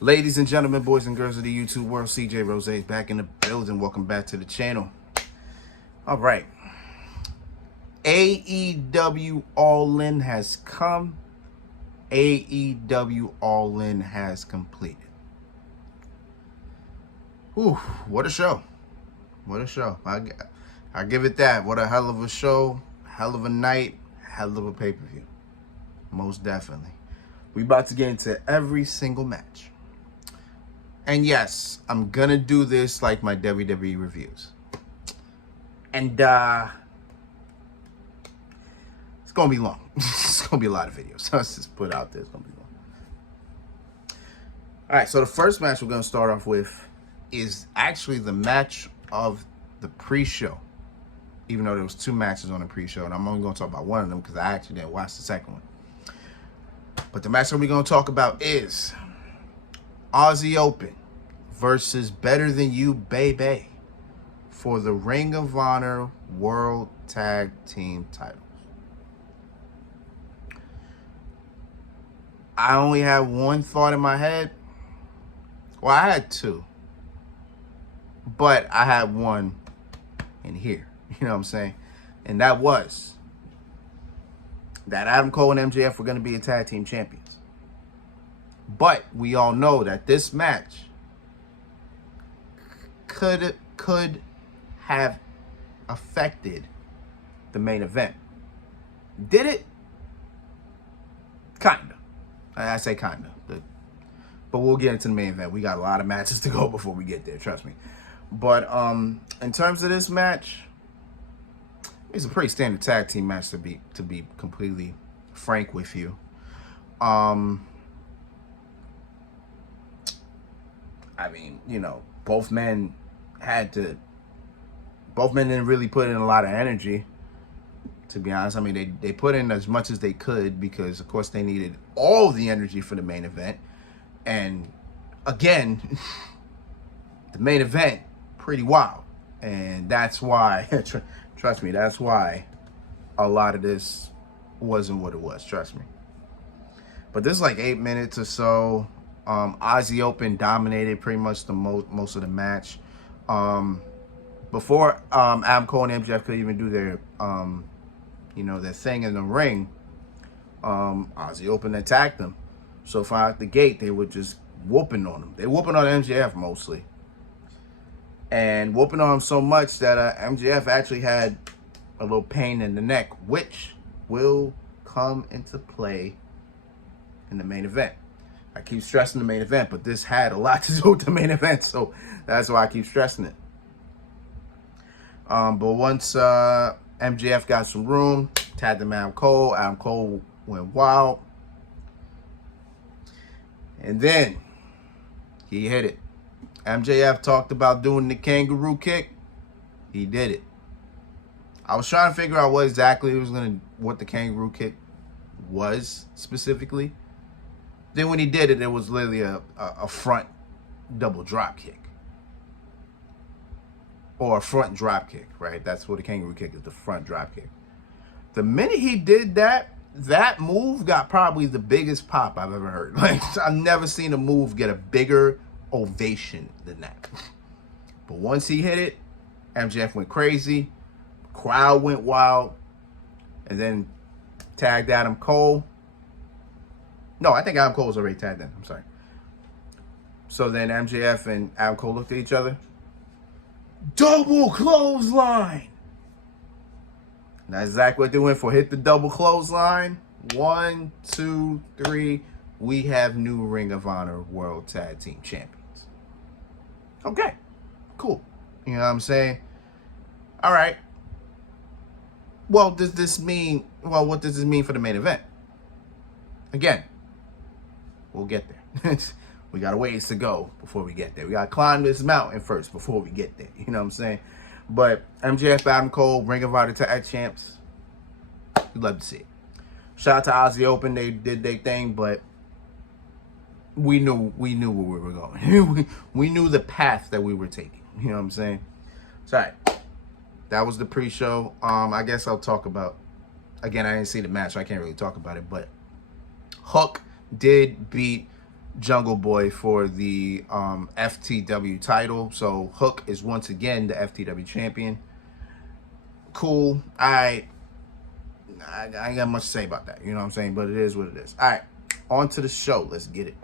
Ladies and gentlemen, boys and girls of the YouTube world, CJ Rose is back in the building. Welcome back to the channel. All right. AEW All In has come. AEW All In has completed. Whew, what a show. What a show. I give it that. What a hell of a show. Hell of a night. Hell of a pay-per-view. Most definitely. We about to get into every single match. And yes, I'm gonna do this like my WWE reviews. And it's gonna be long. It's gonna be a lot of videos. So let's just put it out there. It's gonna be long. Alright, so the first match we're gonna start off with is actually the match of the pre-show. Even though there was two matches on the pre-show, and I'm only gonna talk about one of them because I actually didn't watch the second one. But the match that we're gonna talk about is Aussie Open versus Better Than You Baby for the Ring of Honor World Tag Team titles. I only had one thought in my head. Well, I had two. But I had one in here. You know what I'm saying? And that was that Adam Cole and MJF were going to be a tag team champions. But we all know that this match could have affected the main event. Did it? Kinda. I say kinda. But we'll get into the main event. We got a lot of matches to go before we get there, trust me. But in terms of this match, it's a pretty standard tag team match to be completely frank with you. I mean, you know, both men didn't really put in a lot of energy, to be honest. I mean, they put in as much as they could because, of course, they needed all the energy for the main event. And, again, the main event, pretty wild. And that's why, trust me, that's why a lot of this wasn't what it was, trust me. But this is like 8 minutes or so. Aussie Open dominated pretty much the most of the match. Before Adam Cole and MJF could even do their their thing in the ring, Aussie Open attacked them. So far out the gate, they were just whooping on him. They whooping on MJF mostly, and whooping on him so much that MJF actually had a little pain in the neck, which will come into play in the main event. I keep stressing the main event, but this had a lot to do with the main event, so that's why I keep stressing it. But once MJF got some room, tagged him Adam Cole went wild. And then he hit it. MJF talked about doing the kangaroo kick. He did it. I was trying to figure out what the kangaroo kick was specifically. Then when he did it, it was literally a front double drop kick. Or a front drop kick, right? That's what a kangaroo kick is, the front drop kick. The minute he did that move got probably the biggest pop I've ever heard. Like, I've never seen a move get a bigger ovation than that. But once he hit it, MJF went crazy. Crowd went wild. And then tagged Adam Cole. No, I think Adam Cole was already tagged in. I'm sorry. So then MJF and Adam Cole looked at each other. Double clothesline. That's exactly what they went for. Hit the double clothesline. 1, 2, 3. We have new Ring of Honor World Tag Team Champions. Okay. Cool. You know what I'm saying? All right. Well, what does this mean for the main event? Again, we'll get there. We got a ways to go before we get there. We got to climb this mountain first before we get there. You know what I'm saying? But MJF, Adam Cole, Ring of Honor Tag Champs. We'd love to see it. Shout out to Aussie Open. They did their thing, but we knew where we were going. we knew the path that we were taking. You know what I'm saying? So, all right. That was the pre-show. I guess I'll talk about, again, I didn't see the match, so I can't really talk about it, but Hook did beat Jungle Boy for the FTW title. So Hook is once again the FTW champion. Cool. I ain't got much to say about that. You know what I'm saying? But it is what it is. All right. On to the show. Let's get it.